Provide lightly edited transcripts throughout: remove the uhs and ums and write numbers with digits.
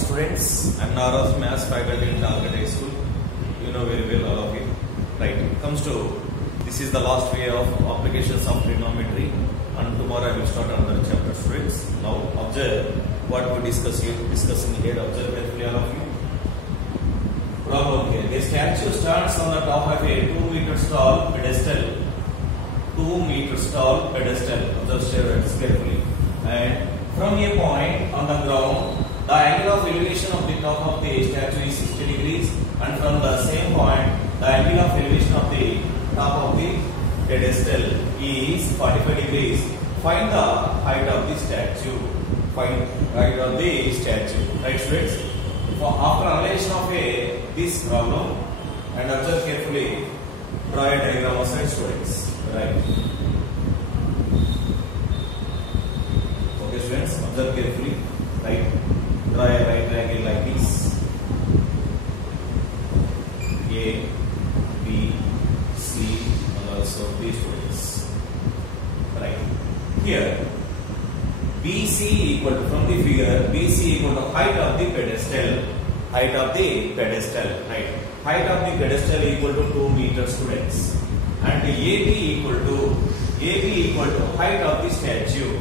students. I'm Naras, Maths faculty in Talcott High School. You know very well all of you. Right. Comes to this is the last way of applications of trigonometry, and tomorrow I will start another chapter, students. Now observe what we discussing here. Observe carefully all of you. Problem here. The statue stands on the top of a 2 meters tall pedestal. 2 meters tall pedestal. Observe carefully. And from a point on the ground, the angle of elevation of the top of the statue is 60 degrees, and from the same point, the angle of elevation of the top of the pedestal is 45 degrees. Find the height of the statue. Find height of the statue. Right, students? After analysis of this problem, and observe carefully, draw a diagram of side, students. Right. Okay, students, observe carefully. Right. Draw a right triangle like this. A, B, C, and also B, students. Right. Here, BC equal to, from the figure, BC equal to height of the pedestal. Height of the pedestal. Right. Height of the pedestal equal to 2 meters, students. And AB equal to height of the statue.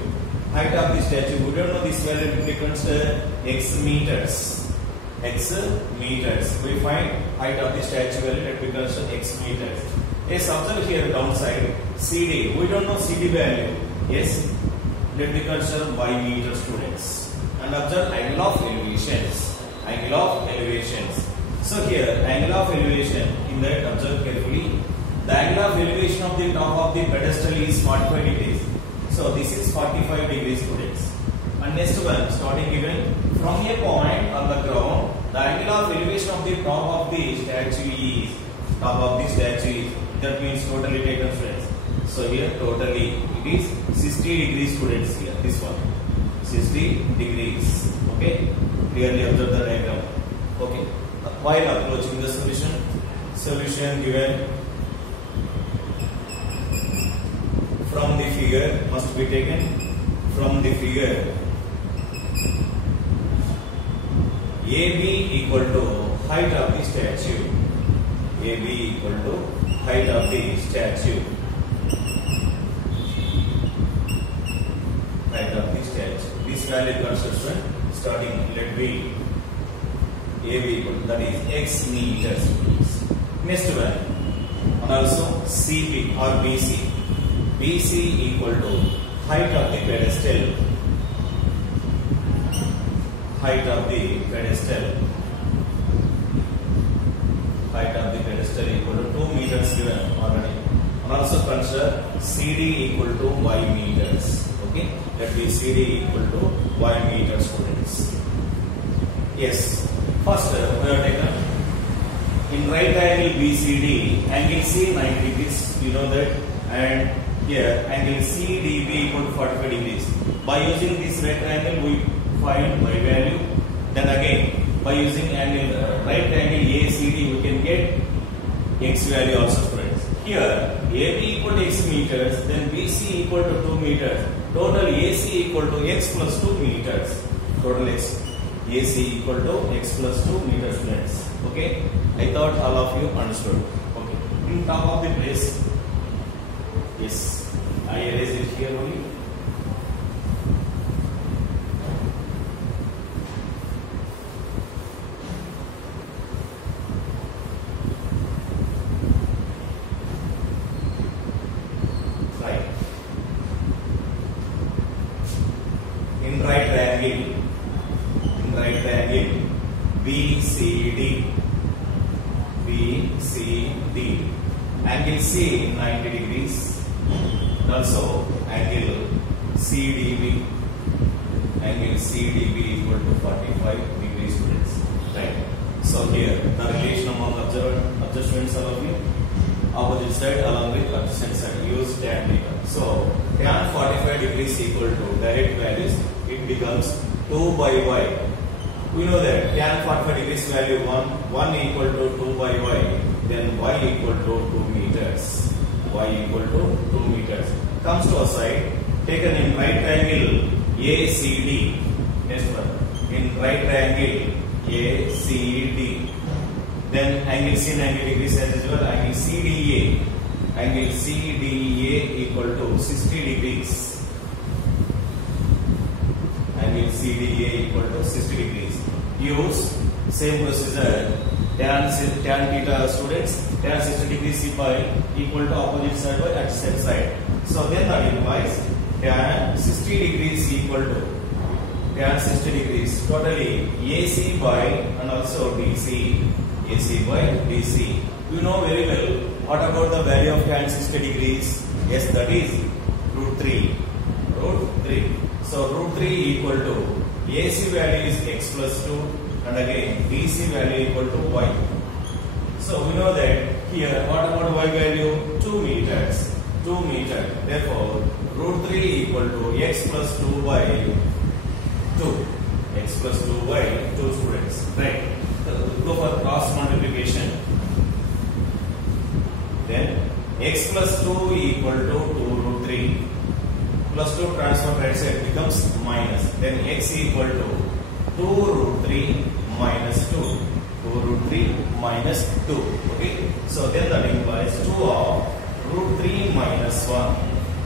Height of the statue. We don't know this value. It becomes x meters. X meters. We find height of the statue value. It becomes x meters. Yes. Observe here downside. CD. We don't know CD value. Yes. It becomes y meter, students. And observe angle of elevations. Angle of elevations. So here angle of elevation. In that observe carefully. The angle of elevation of the top of the pedestal is 45 degrees. So this is 45 degrees, students. And next one, starting given from a point on the ground, the angle of elevation of the top of the statue is that means totally taken, students. So here totally it is 60 degrees, students. Here this one 60 degrees. Okay, clearly observe the diagram. Okay, while approaching the solution given from the figure must be taken from the figure. AB equal to height of the statue. AB equal to height of the statue. Height of the statue. This value consists starting let be AB equal to, that is x meters. Next one, and also CP or BC. BC equal to height of the pedestal. Height of the pedestal. Height of the pedestal equal to 2 meters given already. And also consider CD equal to y meters. Okay, that is CD equal to y meters, students. Yes. First, we have taken in right angle BCD, angle C 90 degrees. You know that, and here angle CDB equal to 45 degrees. By using this right angle, we find y value. Then again, by using angle right angle ACD, we can get x value also, friends. Here AB equal to x meters, then BC equal to 2 meters. Total AC equal to x plus 2 meters. Total x AC equal to x plus 2 meters, friends. Okay, I thought all of you understood. Okay, in top of the place. Yes, I erase it here only. Right. In right triangle BCD. Angle C 90 degrees. Also angle CDB. Angle CDB equal to 45 degrees, students. Right. So here the relation among adjustments of you. Opposite side along with adjacent side. Use tan theta. So tan 45 degrees equal to direct values. It becomes 2 by y. We know that tan 45 degrees value 1 equal to 2 by y. Then y equal to 2 meters. Y equal to 2 meters. Comes to a side taken in right triangle ACD. Next one. in right triangle ACD. Then angle C 90 degrees as usual. Angle CDA. Angle CDA equal to 60 degrees. Angle CDA equal to 60 degrees. Use same procedure. Tan theta students, tan 60 degrees equal to opposite side by adjacent side. So then that implies tan 60 degrees equal to tan 60 degrees totally AC by and also DC. AC by DC. You know very well what about the value of tan 60 degrees? Yes, that is root 3. Root 3. So root 3 equal to AC value is x plus 2 and again DC value equal to y. So we know that here what about y value? 2 meters. 2 meters. Therefore root 3 equal to x plus 2 by 2. X plus 2 by 2 students. Right. So go for cross multiplication. Then x plus 2 equal to 2 root 3. Plus 2 transfer right side becomes minus. Then x equal to 2 root 3 minus 2. 2 root 3 minus 2. Okay. So then that implies 2 of root 3 minus 1.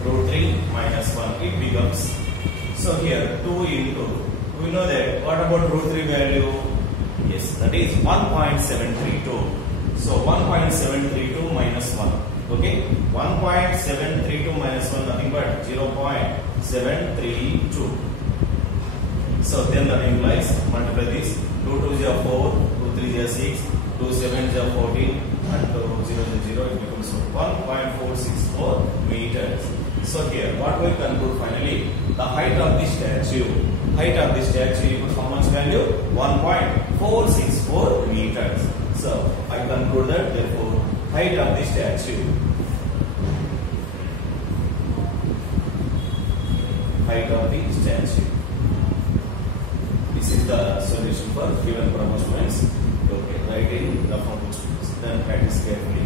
Root 3 minus 1. It becomes. So here 2 into. We know that. What about root 3 value? Yes, that is 1.732. So 1.732 minus 1. Okay. 1.732 minus 1 nothing but 0.732. So then that implies multiply this. 2 2 is 4, 2 3 is 6, 2 7 is 14, and 2 0 is 0. It becomes 1.464 meters. So here, what we conclude finally, the height of the statue. Height of the statue equals how much value? 1.464 meters. So I conclude that therefore height of the statue. Height of the statue. This is the solution for given proportions. Okay, write in the form then practice carefully.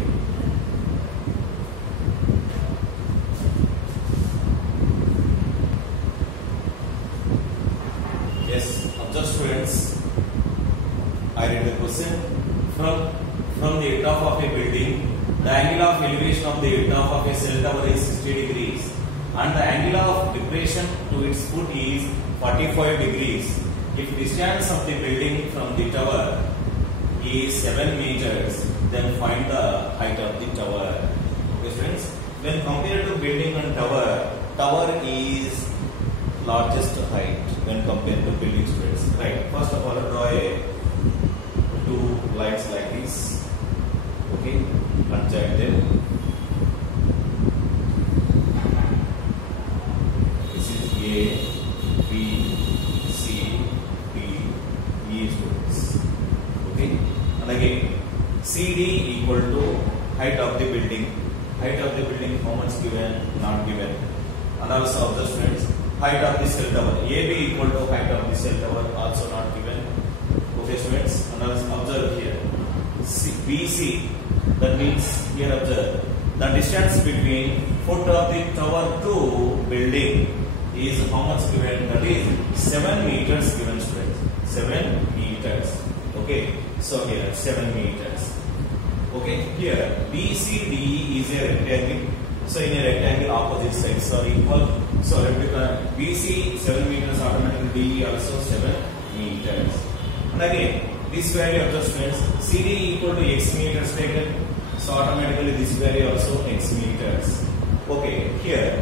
Yes, observe students. I read the question. From the top of a building, the angle of elevation of the top of a cell tower is 60 degrees and the angle of depression to its foot is 45 degrees. If distance of the building from the tower is 7 meters, then find the height of the tower. Okay friends, when compared to building and tower, tower is largest height when compared to building students. Right. First of all, draw a 2 lines like this. Okay, and join them. This is A, B, C, D, E students. Okay, and again CD equal to height of the building. Height of the building, how much given? Not given. And also observe students, height of the cell tower. AB equal to height of the cell tower, also not given. Okay students, and also observe here. BC, that means here observe the distance between foot of the tower to building is how much given? That is 7 meters given students. 7 meters. Okay, so here 7 meters. Okay, here BCD is a rectangle. So in a rectangle opposite sides are equal. So BC 7 meters automatically DE also 7 meters. And again this value of the students CD equal to x meters taken. So automatically this value also x meters. Okay, here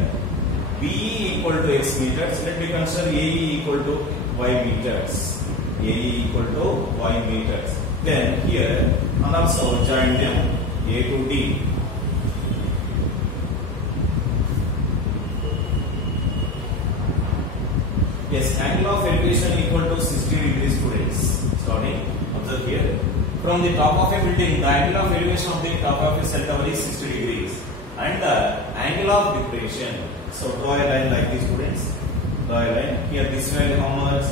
BE equal to x meters. Let me consider AE equal to y meters. AE equal to y meters. Then here and also join them A to D. Yes, angle of elevation equal to 60 degrees students. Starting, observe here. From the top of a building, the angle of elevation of the top of a cell tower is 60 degrees. And the angle of depression. So draw a line like this students. Draw a line. Here this value how much?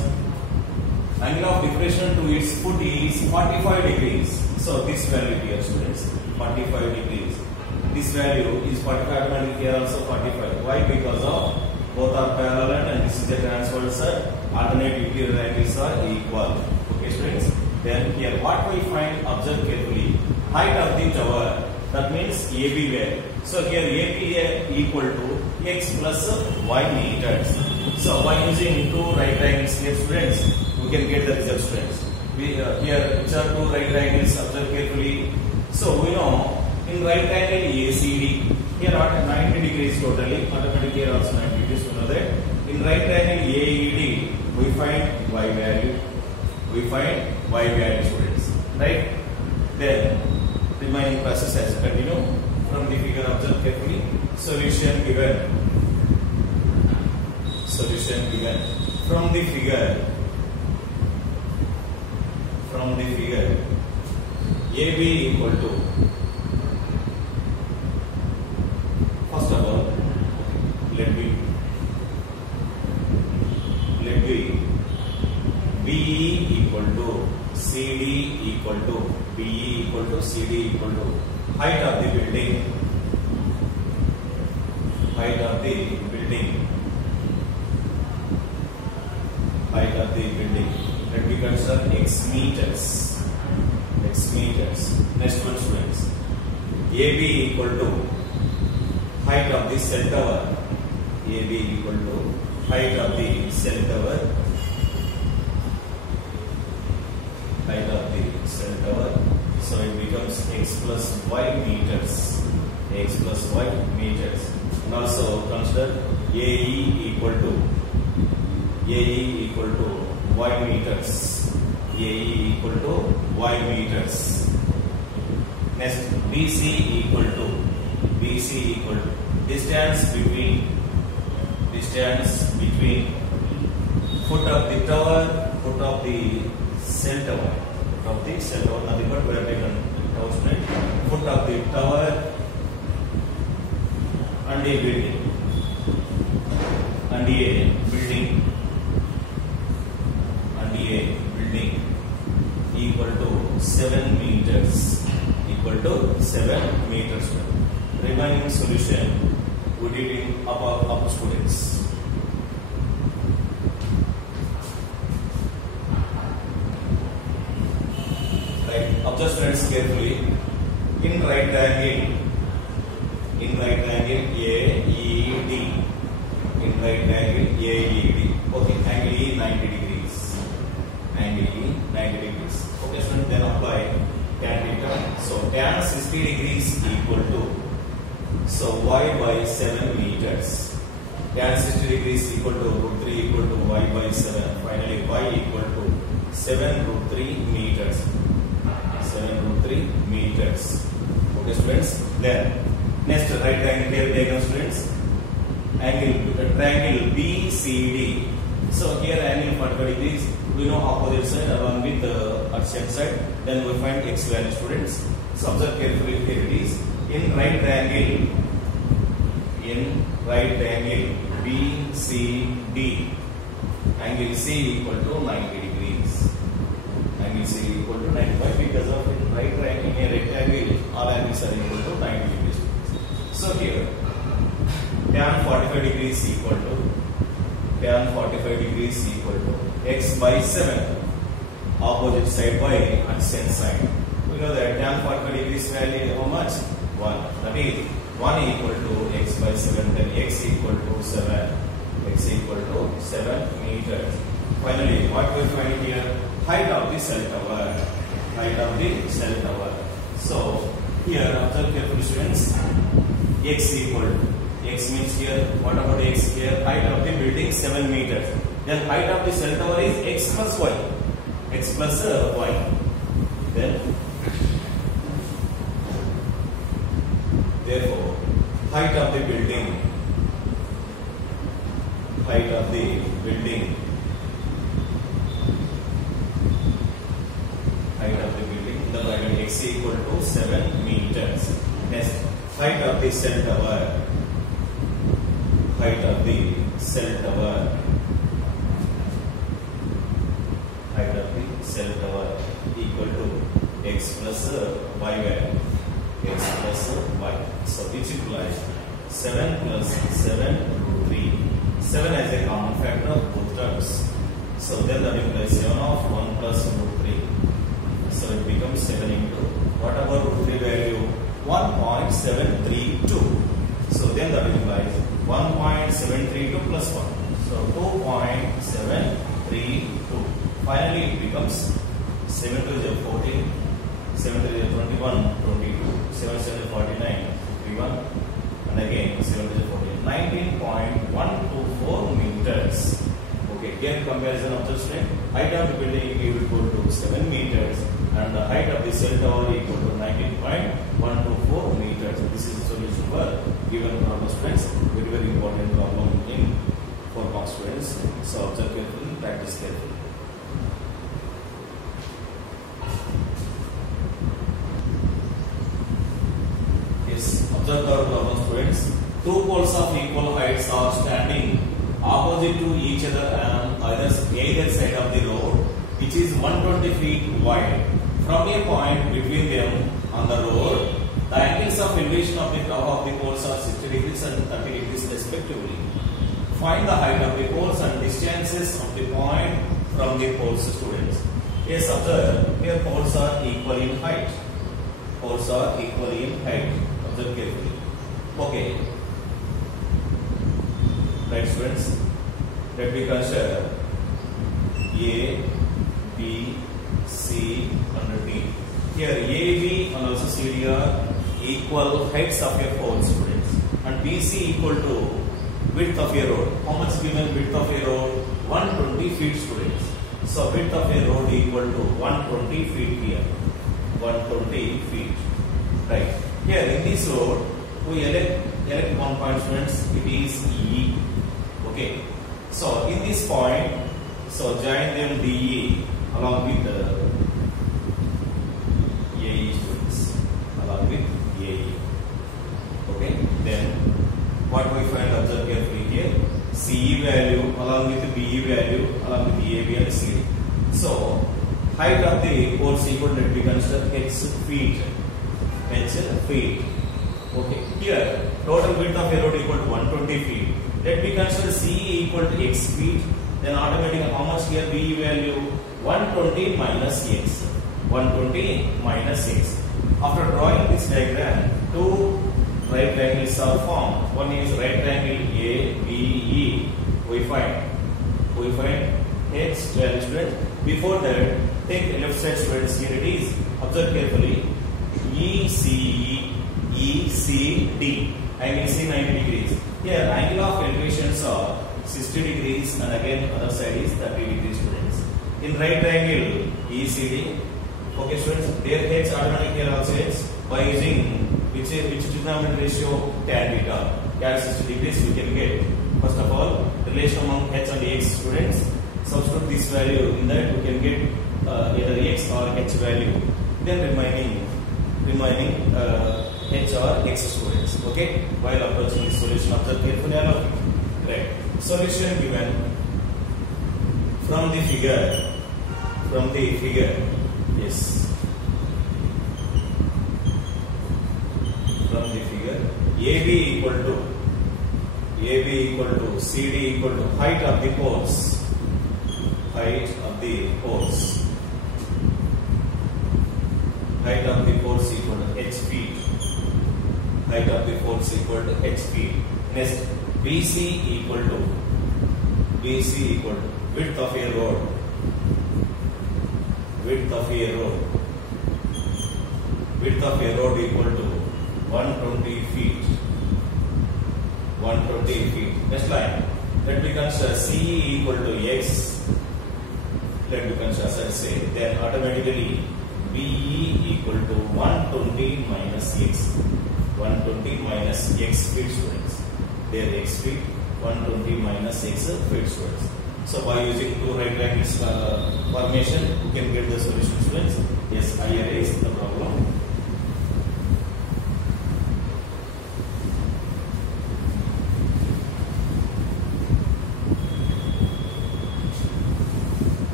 Angle of depression to its foot is 45 degrees. So this value here students, 45 degrees. This value is 45 and here also 45. Why? Because of both are parallel and this is a transversal. Alternate interior angles are equal. Okay, students. Then here what we find, observe carefully. Height of the tower. That means AB where. So here AB equal to x plus y meters. So by using two right triangles here, students, we can get the result, students. Here which are two right triangles, observe carefully. So we know in right triangle ACD, here are 90 degrees totally, automatically here also 90 degrees, we know that. In right triangle AED, we find y value. We find y value, students. Right? Then remaining process has continue. From the figure, observe carefully. Solution given. Solution given. From the figure, AB equal to, first of all, let be BE equal to CD equal to BE equal to CD equal to height of the building. Height of the building. Height of the building. Let me consider x meters. X meters. Next one, students. AB equal to height of the cell tower. AB equal to height of the cell tower. Height of the cell tower. So it becomes x plus y meters. X plus y meters. And also consider AE equal to y meters. AE equal to y meters. Next, BC equal to distance between foot of the tower, foot of the cell tower. Foot of the cell tower, nothing but we have taken foot of the tower and a building. Equal to 7 meters. Equal to 7 meters. Remaining solution we did in upper students. Right. Observe students carefully. In right triangle AED. In right triangle AED. Okay, angle E 90 degrees. Angle E 90 degrees. Okay, students, then apply tan theta. So tan 60 degrees equal to, so y by 7 meters. Tan 60 degrees equal to root 3 equal to y by 7. Finally, y equal to 7 root 3 meters. 7 root 3 meters. Okay, students. Then next right triangle here diagram, students. Triangle BCD. So here angle 45 degrees. We know opposite side along with adjacent side. Then we find x value, students. So observe carefully, here it is. In right triangle BCD, angle C equal to 90 degrees. Angle C equal to 95 because of in right triangle in a rectangle, all angles are equal to 90 degrees. So here, tan 45 degrees equal to x by 7, opposite side by adjacent side. We know that tan 45 degrees value how much? 1. That is 1 equal to x by 7, then x equal to 7. X equal to 7 meters. Finally, what we find here? Height of the cell tower. Height of the cell tower. So here, observe carefully, students. X equal to, x means here, what about x here? Height of the building 7 meters. Then height of the cell tower is x plus y. X plus y. Then, therefore, height of the building, the bracket x equal to 7 meters. Next, height of the cell tower. Height of the cell tower. Height of the cell tower equal to x plus y value. X plus y. So which implies 7 plus 7 root 3. 7 as a common factor of both terms. So then that implies 7 of 1 plus root 3. So it becomes 7 into whatever root 3 value 1.732. So then that implies 1.732 plus 1. So 2.732. Finally it becomes 7 to the 14, 7 to the 21, 22, 7 to the 49, 51, and again 7 to the 14, 19.124 meters. Okay, here comparison of the student, height of the building equal to 7 meters and the height of the cell tower equal to 19.124 meters. This is the solution for given problem, students. Very, very important problem in 4 mark students. So observe carefully, practice carefully. Observe the problem, students. Two poles of equal heights are standing opposite to each other on either side of the road, which is 120 feet wide. From a point between them on the road, the angles of elevation of the poles are 60 degrees and 30 degrees respectively. Find the height of the poles and distances of the point from the poles, students. Yes, observe here poles are equal in height. Poles are equal in height. Observe carefully. Okay. Right, students. Let me consider A, B, C, and D. Here A, B, and also C, D are equal heights of your poles, students. And BC equal to width of a road. How much given width of a road? 120 feet, students. So width of a road equal to 120 feet here. 120 feet. Right. Here in this road, we elect one point, students. It is E. Okay. So in this point, so join them DE along with AE, students. Along with AE. Okay. Then what we find, observe carefully here. CE value along with BE value along with AB and CD. So height of the poles equal to, let me consider H feet. H feet. Okay. Here total width of a road equal to 120 feet. Let me consider CE equal to X feet. Then automatically how much here BE value? 120 minus X. 120 minus X. After drawing this diagram, two right triangles are formed. One is right triangle ABE. We find H value, students. Before that, take left side, students. Here it is. Observe carefully. ECE, ECD. Angle C 90 degrees. Here angle of elevations are 60 degrees and again other side is 30 degrees, students. In right triangle ECD, okay, students, their H automatically here also H by using which trigonometric ratio? Tan theta. Tan 60 degrees we can get. First of all, relation among H and X, students. Substitute this value in that we can get either X or H value. Then remaining H or X, students. Okay. While approaching this solution, observe carefully. Right. Solution given from the figure. Yes. From the figure, AB equal to CD equal to height of the poles. Height of the poles equal to H feet. Height of the poles equal to H feet. Next, BC equal to width of a road. Width of a road equal to 120 feet. 120 feet. Next line. Let me consider CE equal to X. Let me consider, as I say, then automatically BE equal to 120 minus X. 120 minus X feet, students. There X feet. 120 minus X feet, students. So by using two right triangles formation, you can get the solution, students. Yes, I erased the problem.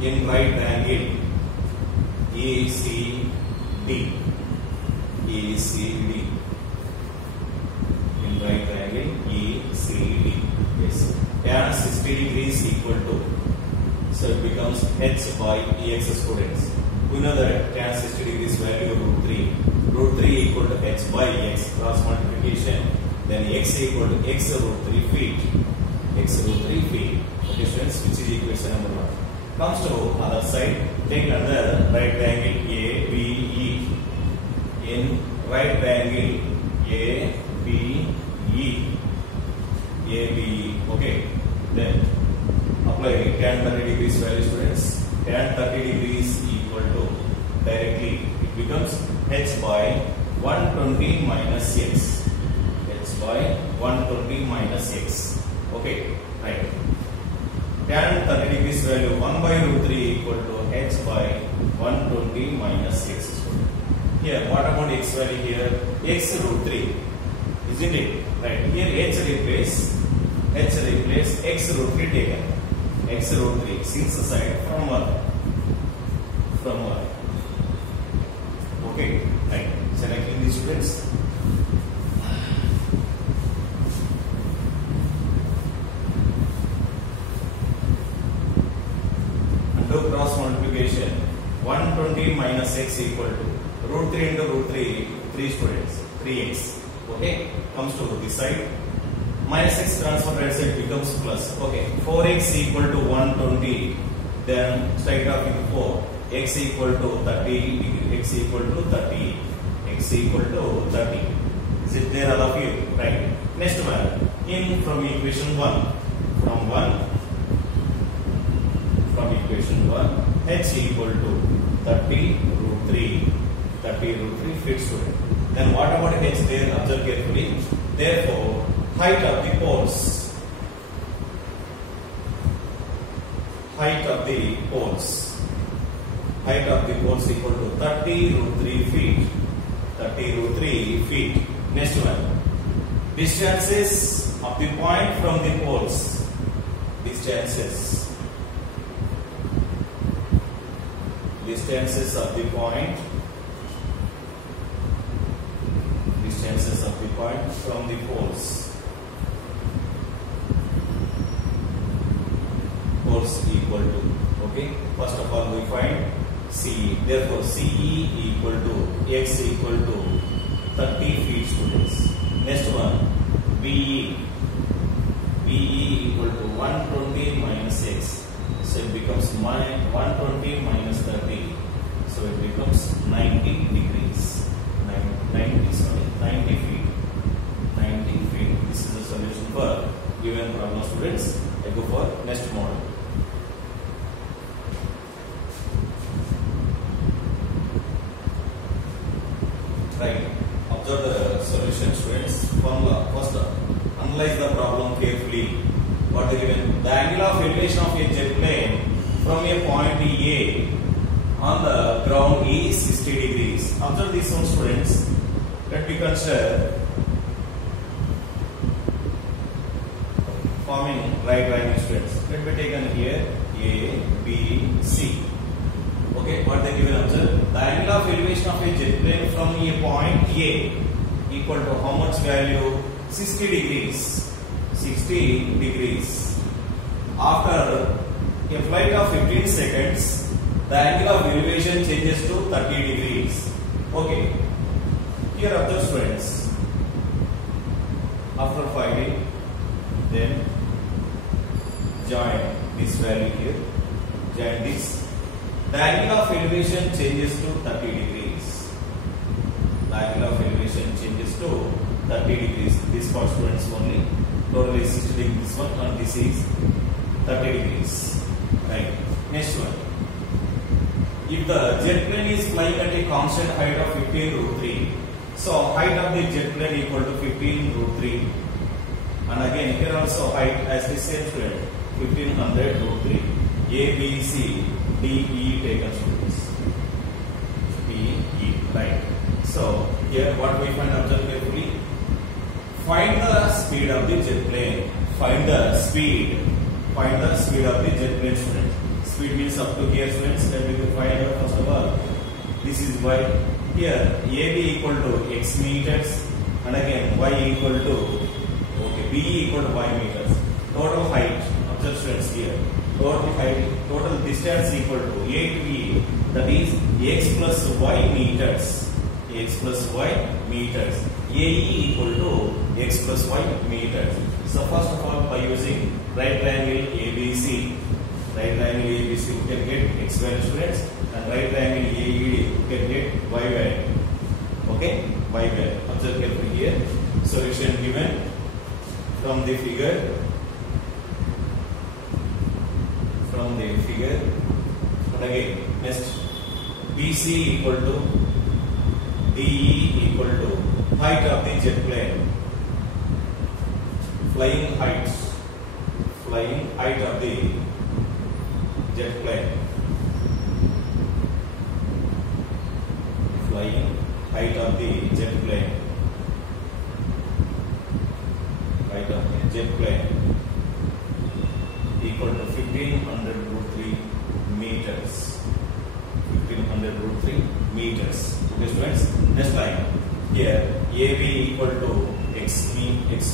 in right angle ACD. ACD. In right angle ACD. Yes. Tan 60 degrees equal to, so it becomes h by ex students. We know that tan 60 degrees value root 3. Root 3 equal to h by x, cross multiplication. Then x equal to x root 3 feet. X root 3 feet. Okay, students, which is equation number 1. Comes to other side, take another right angle ABE. In right angle ABE. Okay. Then apply tan 30 degrees value, students. Tan 30 degrees equal to, directly it becomes h by 120 minus x. H by 120 minus x. Okay, right. Tan 30 degrees value 1 by root 3 equal to h by 120 minus x. Here, what about x value here? X root 3. Isn't it? Right. Here h replace x root 3 taken. X root 3 since the side from 1. From 1. Okay. Right. Selecting the students. Undo cross multiplication. 120 minus x equal to root 3 into root 3. 3 students. 3x. Okay. Comes to this side. Minus x transfer right side becomes plus. Okay. 4x equal to 120. Then straight off into 4. X equal to 30. X equal to 30. X equal to 30. Is it there, all of you? Right. Next one. In from equation 1. From equation 1. H equal to 30 root 3. 30 root 3 feet student. Then what about h there? Observe carefully. Therefore, height of the poles. Height of the poles. Height of the poles equal to 30 root 3 feet. 30 root 3 feet. Next one. Distances of the point from the poles. Distances. Distances of the point. Distances of the point from the poles. Poles equal to. Okay. First of all, we find CE. Therefore, CE equal to x equal to 30 feet students. Next one. BE. BE equal to 120 minus x. So it becomes 120 minus 30. So it becomes 90 degrees. 90 feet. 90 feet. This is the solution for given problem, students. I go for next model. Right. Observe the solution, students. Formula. First, analyze the problem carefully. What is given? The angle of elevation of a jet plane from a point A on the ground is 60 degrees. Observe this one, students. Let me consider forming right triangle, students. Let me take here A, B, C. Okay, what they given? Observe the angle of elevation of a jet plane from a point A equal to how much value? 60 degrees. 60 degrees. After a flight of 15 seconds, the angle of elevation changes to 30 degrees. Okay. Here observe, students. After finding, then join this value here. Join this. The angle of elevation changes to 30 degrees. The angle of elevation changes to 30 degrees. This for students only. Total is 60 degrees. This one and this is 30 degrees. Right. Next one. If the jet plane is flying at a constant height of 15 root 3, so height of the jet plane equal to 15 root 3. And again here also height as the same student 1500 root 3. A, B, C, D, E taken, students. D, E, right. So here what we find, observe carefully. Find the speed of the jet plane. Find the speed find the speed of the jet plane, students. Speed means up to here, students. Let me find out first of all. This is y. Here AB equal to x meters, and again y equal to B equal to y meters. Total height, observe students here. Total height, total distance equal to A to E. That is x plus y meters. X plus y meters. AE equal to x plus y meters. So first of all, by using right triangle ABC, we can get x value, students, and right triangle AED we can get y value. Okay, y value. Observe carefully here. Solution given from the figure. And again, next BC equal to DE equal to height of the jet plane. Flying height of the jet plane. Flying height of the jet plane. Height of the jet plane equal to 1500 root 3 meters. 1500 root 3 meters. Okay, students. Next line. Here AB equal to x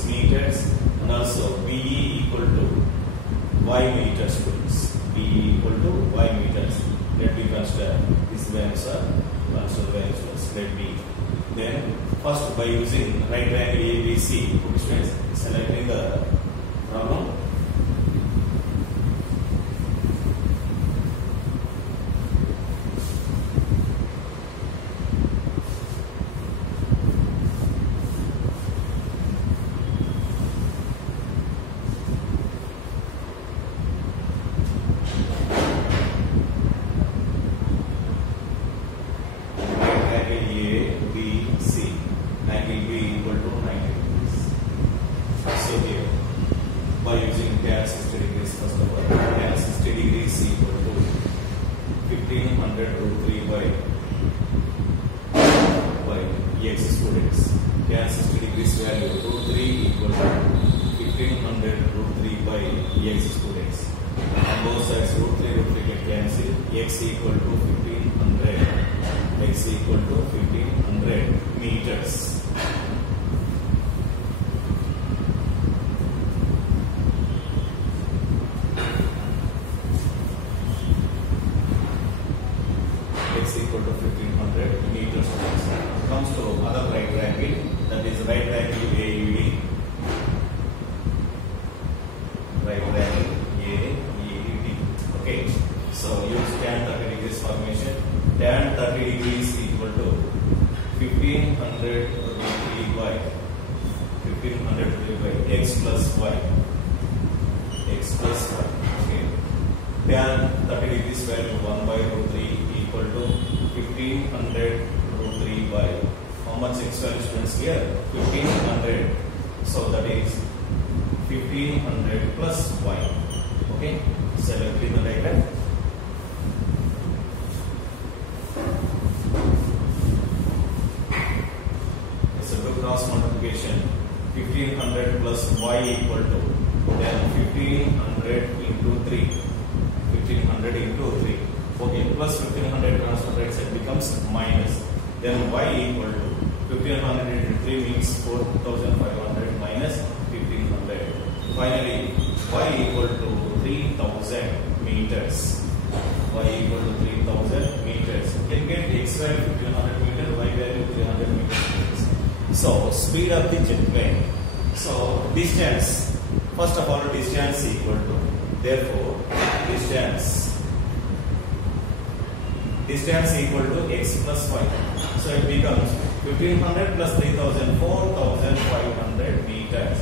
meters, and also BE equal to y meters, students. BE equal to y meters. Let me consider these values are consider values. Let me then first by using right triangle ABC, students, selecting the problem. By using tan 60 degrees, first of all, tan 60 degrees equal to 1500 root 3 by x, students. Tan 60 degrees value root 3 equal to 1500 root 3 by x, students. On both sides root 3 get cancelled. X equal to 1500. X equal to 1500 meters. Equal to 1500 meters. Comes to other right triangle, that is right triangle AED. Right triangle AED. Okay. So use tan 30 degrees formation. Tan 30 degrees equal to 1500 by x plus y. X plus y. Okay. Tan 30 degrees value 1 by root 3 equal to 1500 root 3 by how much x value, students, here 1500. So that is 1500 plus y. Okay, select in the diagram. It's a good cross multiplication. 1500 plus y equal to then 1500 into 3. 1500 into 3. Okay, plus 1500 transfer right side becomes minus. Then y equal to 1500 into 3 means 4500 minus 1500. Finally, y equal to 3000 meters. Y equal to 3000 meters. You can get x value 1500 meters, y value 300 meters. So, speed of the jet plane. So, distance. First of all, distance equal to. Therefore, distance equal to x plus y. So it becomes 1500 plus 3000, 4500 meters.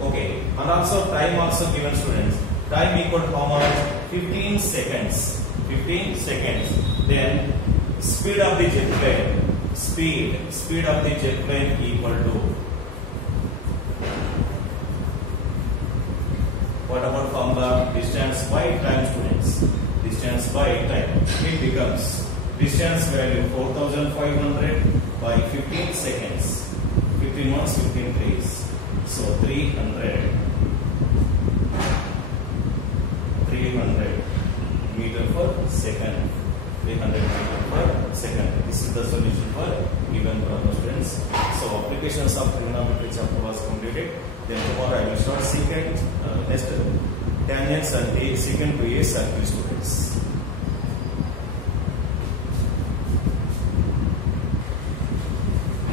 Okay, and also time also given, students. Time equal to how much? 15 seconds. 15 seconds. Then speed of the jet plane. Speed of the jet plane equal to. What about formula? Distance by time, students. Distance by time. It becomes distance value 4500 by 15 seconds. 15 ones, 15 threes. So 300. meter per second. 300 meter per second. This is the solution for given problem, students. So applications of trigonometry chapter was completed. Then tomorrow I will start secant, next tangents and secant to a circle, students.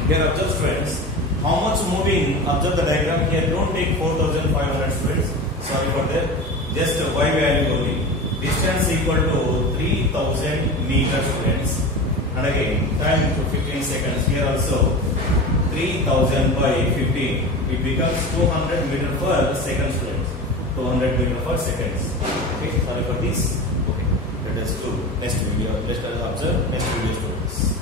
Here observe, students, how much moving, observe the diagram here. Don't take 4500 students, sorry for that, just y value only. Distance equal to 3000 meters, students, and again time to 15 seconds. Here also 3000 by 15, it becomes 200 meter per second, students. 200 meter per second. Okay, sorry for this. Okay, let us do next video. Let us observe next video, students.